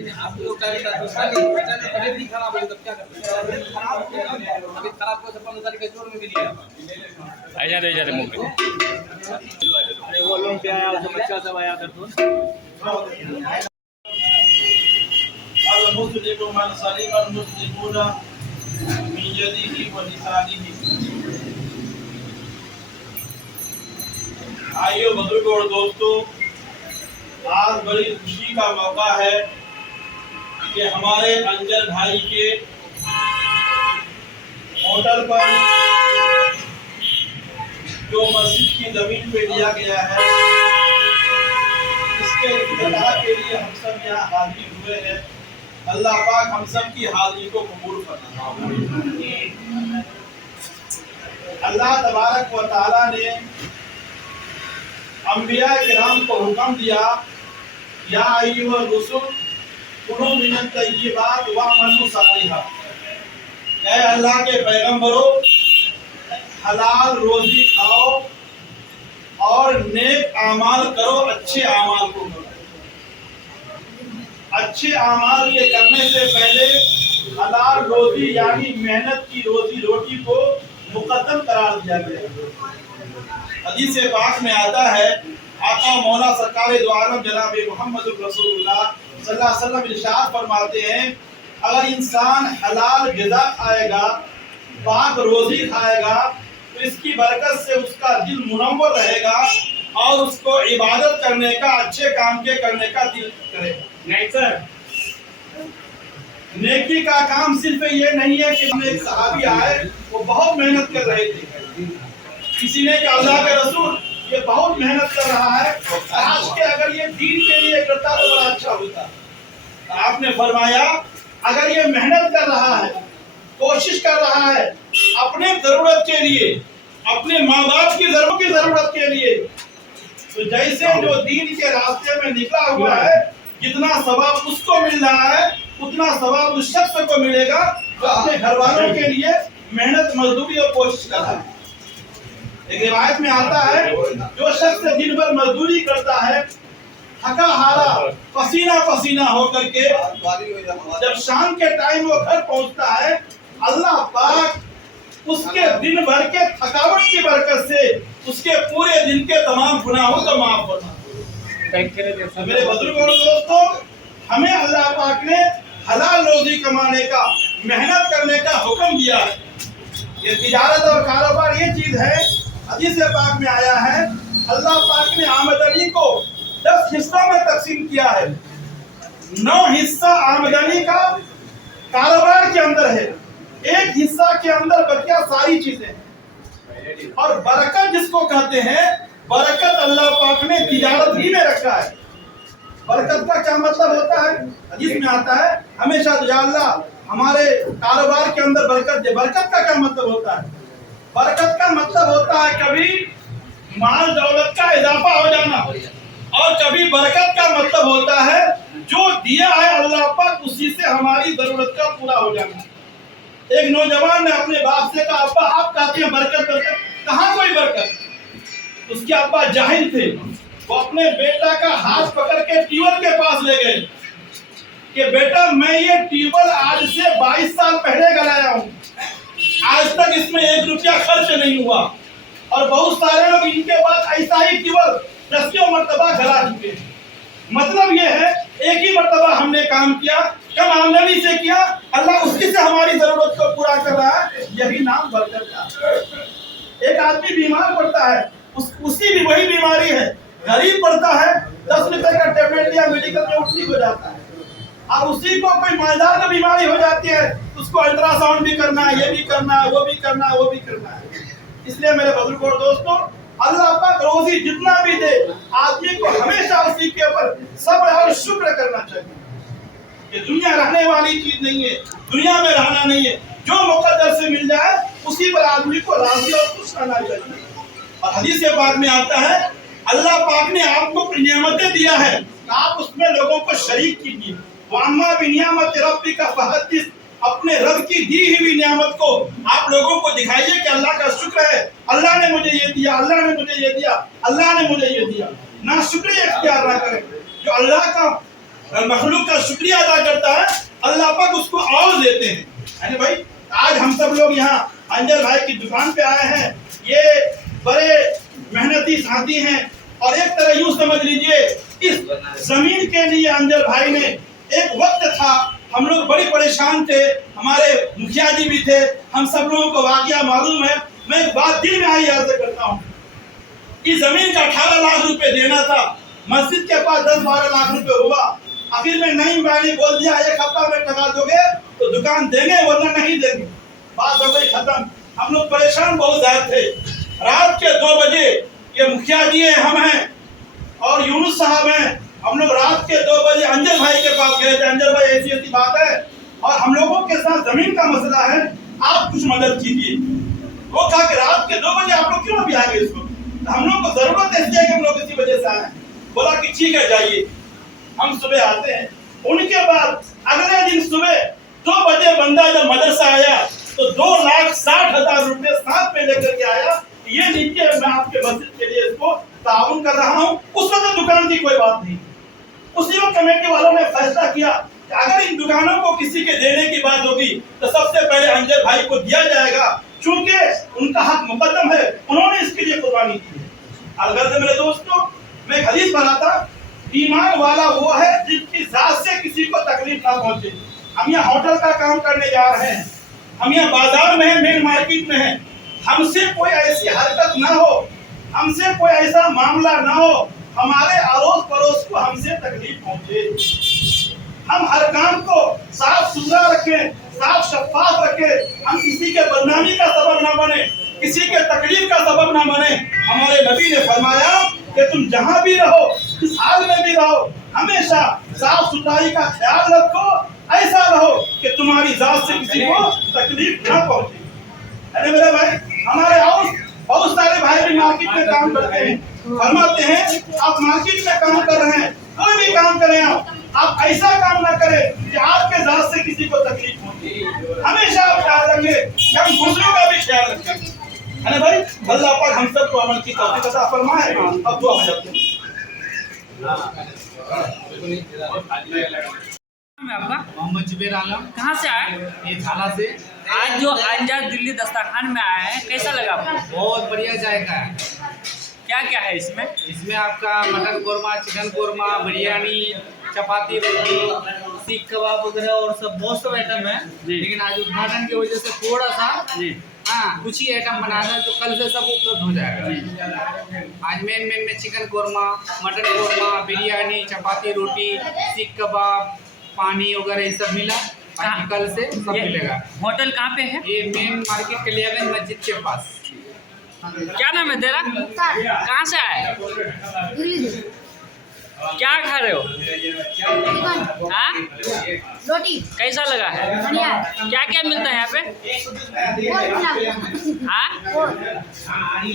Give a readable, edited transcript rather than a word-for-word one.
آپ لوگ طبیعت خراب ہوئی تب کیا کرتے ہیں؟ طبیعت خراب کو سب نظر کے چور میں بھی لیا آ جاتے موقع وہ لوگ کیا آیا اس بچہ سب آیا کر تو المسلم من سلم المسلمون من يده ولسانه. آئیے بزرگوں اور دوستوں، آج بڑی خوشی کا موقع ہے کہ ہمارے انجر بھائی کے ہوٹل پر جو مسجد کی زمین پہ لیا گیا ہے، اس کے افتتاح کے لیے ہم سب یہاں حاضر ہوئے ہیں۔ اللہ پاک ہم سب کی حاضری کو قبول فرمائے۔ اللہ تبارک و تعالی نے انبیاء کرام کو حکم دیا، یا ایھا الرسل کلوا من الطیبات واعملوا صالحا، اے اللہ کے پیغمبروں، حلال روزی کھاؤ اور نیک اعمال کرو، اچھے اعمال کو کرو۔ اچھے اعمال کے کرنے سے پہلے حلال روزی یعنی محنت کی روزی روٹی کو مقدم قرار دیا گیا۔ حدیث پاک میں آتا ہے، آقا مولا سرکار دو عالم جناب محمد رسول اللہ صلی اللہ علیہ وسلم ارشاد فرماتے ہیں، اگر انسان حلال غذا کھائے گا، پاک روزی کھائے گا، تو اس کی برکت سے اس کا دل منور رہے گا اور اس کو عبادت کرنے کا، اچھے کام کے کرنے کا دل کرے گا۔ نیکی کا کام صرف یہ نہیں ہے کہ ہم ایک صحابی آئے، وہ بہت محنت کر رہے تھے، کسی نے کہا اللہ کے رسول یہ بہت محنت کر رہا ہے، آج کے اگر یہ دین کے لیے کرتا تو بڑا اچھا ہوتا۔ آپ نے فرمایا اگر یہ محنت کر رہا ہے، کوشش کر رہا ہے اپنے ضرورت کے لیے، اپنے ماں باپ کی ضرورت کے لیے، تو جیسے جو دین کے راستے میں نکلا ہوا ہے، جتنا ثواب اس کو مل رہا ہے اتنا ثواب اس شخص کو ملے گا جو اپنے گھر والوں کے لیے محنت مزدوری اور کوشش کر رہا ہے۔ ایک روایت میں آتا ہے، جو شخص دن بھر مزدوری کرتا ہے، تھکا ہارا پسینہ پسینہ ہو کر کے جب شام کے ٹائم وہ گھر پہنچتا ہے، اللہ پاک اس کے دن بھر کے تھکاوٹ کی برکت سے اس کے پورے دن کے تمام گناہوں کو معاف فرماتا ہے۔ میرے بزرگوں اور دوستوں، ہمیں اللہ پاک نے حلال روزی کمانے کا، محنت کرنے کا حکم دیا ہے۔ یہ تجارت اور کاروبار یہ چیز ہے، حدیث پاک میں آیا ہے، اللہ پاک نے آمدنی کو 10 حصوں میں تقسیم کیا ہے۔ 9 حصہ آمدنی کا کاروبار کے اندر ہے، 1 حصہ کے اندر بقیہ ساری چیزیں، اور برکت جس کو کہتے ہیں، برکت اللہ پاک نے تجارت ہی میں رکھا ہے۔ برکت کا کیا مطلب ہوتا ہے؟ حدیث میں آتا ہے ہمیشہ یا اللہ ہمارے کاروبار کے اندر برکت دے۔ برکت کا کیا مطلب ہوتا ہے؟ برکت کا مطلب ہوتا ہے کبھی مال دولت کا اضافہ ہو جانا، اور کبھی برکت کا مطلب ہوتا ہے جو دیا ہے اللہ پاک اسی سے ہماری ضرورت کا پورا ہو جانا۔ ایک نوجوان نے اپنے باپ سے کہا، ابا آپ کہتے ہیں برکت برکت، کہاں کوئی برکت؟ اس کے ابا جاہل تھے، وہ اپنے بیٹا کا ہاتھ پکڑ کے ٹیوبل کے پاس لے گئے کہ بیٹا میں یہ ٹیوبل آج سے 22 سال پہلے گلایا ہوں، آج تک اس میں 1 روپیہ خرچ نہیں ہوا، اور بہت سارے لوگ ان کے بعد ایسا ہی ٹیوبل 10 مرتبہ گلا چکے ہیں۔ مطلب یہ ہے ایک ہی مرتبہ ہم نے کام کیا، کم آمدنی سے کیا، اللہ اسی سے ہماری ضرورت کو پورا کر رہا ہے، یہی نام برکت کا۔ ایک آدمی بیمار پڑتا ہے، اسی بھی وہی بیماری ہے، غریب پڑتا ہے، 10 روپے کا ٹیبلٹ لیا میڈیکل میں ٹھیک ہو جاتا ہے، اور اسی کو کوئی مالدار کا بیماری ہو جاتی ہے، اس کو الٹرا ساؤنڈ بھی کرنا ہے، یہ بھی کرنا ہے، وہ بھی کرنا ہے، وہ بھی کرنا ہے۔ اس لیے میرے بزرگوں اور دوستوں، اللہ پاک روزی جتنا بھی دے، آدمی کو ہمیشہ اسی کے اوپر صبر اور شکر کرنا چاہیے۔ یہ دنیا رہنے والی چیز نہیں ہے، دنیا میں رہنا نہیں ہے، جو مقدر سے مل جائے اسی پر آدمی کو راضی اور خوش رہنا چاہیے۔ اور حدیث پاک میں آتا ہے، اللہ پاک نے آپ کو نعمتیں دیا ہے، آپ اس میں لوگوں کو شریک کیجیے۔ وَأَمَّا بِنِعْمَتِ رَبِّكَ فَحَدِّثْ، اپنے رب کی دی ہوئی نعمت کو آپ لوگوں کو دکھائیے کہ اللہ کا شکر ہے، اللہ نے مجھے یہ دیا، اللہ نے مجھے یہ دیا، اللہ نے مجھے یہ دیا۔ نہ شکریہ اختیار نہ کریں، جو اللہ کا اور مخلوق کا شکریہ ادا کرتا ہے اللہ پاک اس کو اور دیتے ہیں. یعنی بھائی آج ہم سب لوگ یہاں انجل بھائی کی دکان پہ آئے ہیں. یہ بڑے محنتی ساتھی ہیں اور ایک طرح یوں سمجھ لیجئے اس زمین کے لیے انجل بھائی نے ایک وقت تھا ہم لوگ بڑی پریشان تھے, ہمارے مکھیا جی بھی تھے, ہم سب لوگوں کو واقعہ معلوم ہے. میں ایک بات دل میں آئی عرض کرتا ہوں, اس زمین کا 18 لاکھ روپے دینا تھا, مسجد کے پاس 10-12 لاکھ روپے ہوا. آخر میں نہیں, میں نے بول دیا ایک ہفتہ میں ٹکا دو گے تو دکان دیں گے ورنہ نہیں دیں گے. بات ہو گئی ختم. ہم لوگ پریشان بہت زیادہ تھے. رات کے 2 بجے یہ مکھیا جی ہیں, ہم ہیں اور یونس صاحب ہیں, ہم لوگ رات کے 2 بجے انجل بھائی کے پاس گئے تھے. انجل بھائی ایسی بات ہے اور ہم لوگوں کے ساتھ زمین کا مسئلہ ہے, آپ کچھ مدد کیجیے. وہ کہا کہ رات کے 2 بجے آپ لوگ کیوں ابھی آ گئے اس وقت؟ ہم لوگ کو ضرورت ہے اس لیے کہ ہم لوگ اسی وجہ سے آئے. بولا کہ ٹھیک ہے جائیے, ہم صبح آتے ہیں. ان کے بعد اگلے دن صبح 2 بجے بندہ جب مدرسہ آیا تو 2,60,000 روپے ساتھ میں لے کر کے آیا. یہ لیجیے میں آپ کے مسجد کے لیے اس کو تعاون کر رہا ہوں. اس وقت دکان کی کوئی بات نہیں. اسی وقت کمیٹی والوں نے فیصلہ کیا کہ اگر ان دکانوں کو کسی کے دینے کی بات ہوگی تو سب سے پہلے انجل بھائی کو دیا جائے گا, چونکہ ان کا حق مقدم ہے, انہوں نے اس کے لیے قربانی کی ہے. الغرض میرے دوستوں, میں ایک حدیث پڑھا تھا, ایمان والا وہ ہے جس کی ذات سے کسی کو تکلیف نہ پہنچے. ہم یہاں ہوٹل کا کام کرنے جا رہے ہیں, ہم یہاں بازار میں ہیں, مین مارکیٹ میں ہیں, ہم سے کوئی ایسی حرکت نہ ہو, ہم سے کوئی ایسا معاملہ نہ ہو ہمارے اڑوس پڑوس کو ہم سے تکلیف پہنچے. ہم ہر کام کو صاف ستھرا رکھیں, صاف شفاف رکھیں. ہم کسی کے بدنامی کا سبب نہ بنے, کسی کے تکلیف کا سبب نہ بنے. ہمارے نبی نے فرمایا کہ تم جہاں بھی رہو, جس حال میں بھی رہو, ہمیشہ صاف ستھرائی کا خیال رکھو. ایسا رہو کہ تمہاری ذات سے کسی کو تکلیف نہ پہنچے. ارے میرے بھائی, ہمارے اور بہت سارے بھائی بھی مارکیٹ میں کام کرتے ہیں. فرماتے ہیں آپ مارکیٹ میں کام کر رہے ہیں, کوئی بھی کام کریں آپ ایسا کام نہ کریں کہ آپ کے ذات سے کسی کو تکلیف پہنچے. ہمیشہ آپ خیال رکھیں کہ ہم دوسروں کا بھی خیال رکھیں. ہے نا بھائی, اللہ پاک ہم سب کو عمل کی توفیق عطا فرمائے. اب دعا میں جاتے ہیں. آپ کا محمد زبیر عالم, کہاں سے آئے؟ یہ تھالہ سے. آج جو انجل دلی دسترخوان میں آئے ہیں, کیسا لگا آپ کو؟ بہت بڑھیا ذائقہ ہے. کیا کیا ہے اس میں؟ اس میں آپ کا مٹن قورمہ, چکن قورمہ, بریانی, چپاتی, روٹی, سیخ کباب وغیرہ اور سب بہت سب آئٹم ہے. لیکن آج ادھاٹن کی وجہ سے تھوڑا سا کچھ ہی آئٹم بنانا ہے, تو کل سے سب اپلبدھ ہو جائے گا. آج مین میں چکن قورمہ, مٹن قورمہ, بریانی, چپاتی, روٹی, سیخ کباب, پانی وغیرہ یہ سب ملا. باقی کل سے سب ملے گا. ہوٹل کہاں پہ ہے؟ یہ مین مارکیٹ کلیہ گنج مسجد کے پاس. کیا نام ہے تیرا؟ کہاں سے آئے؟ دلی سے کیا کھا رہے ہو؟ ہاں, روٹی کیسا لگا ہے؟ بڑھیا ہے. کیا کیا ملتا ہے یہاں پہ؟ بہت ملا. ہاں,